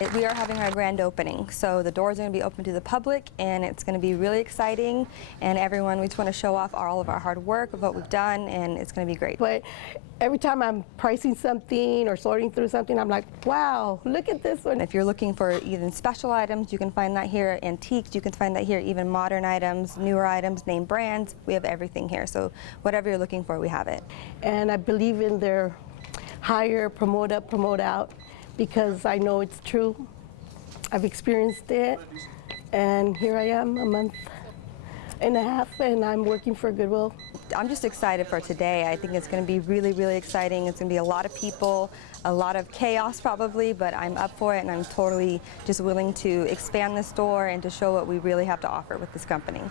We are having our grand opening, so the doors are going to be open to the public, and it's going to be really exciting, and everyone, we just want to show off all of our hard work of what we've done, and it's going to be great. But every time I'm pricing something or sorting through something, I'm like, wow, look at this one. If you're looking for even special items, you can find that here. Antiques, you can find that here. Even modern items, newer items, name brands, we have everything here. So whatever you're looking for, we have it. And I believe in their hire, promote up, promote out, because I know it's true. I've experienced it, and here I am a month and a half, and I'm working for Goodwill. I'm just excited for today. I think it's going to be really, really exciting. It's going to be a lot of people, a lot of chaos probably, but I'm up for it, and I'm totally just willing to expand the store and to show what we really have to offer with this company.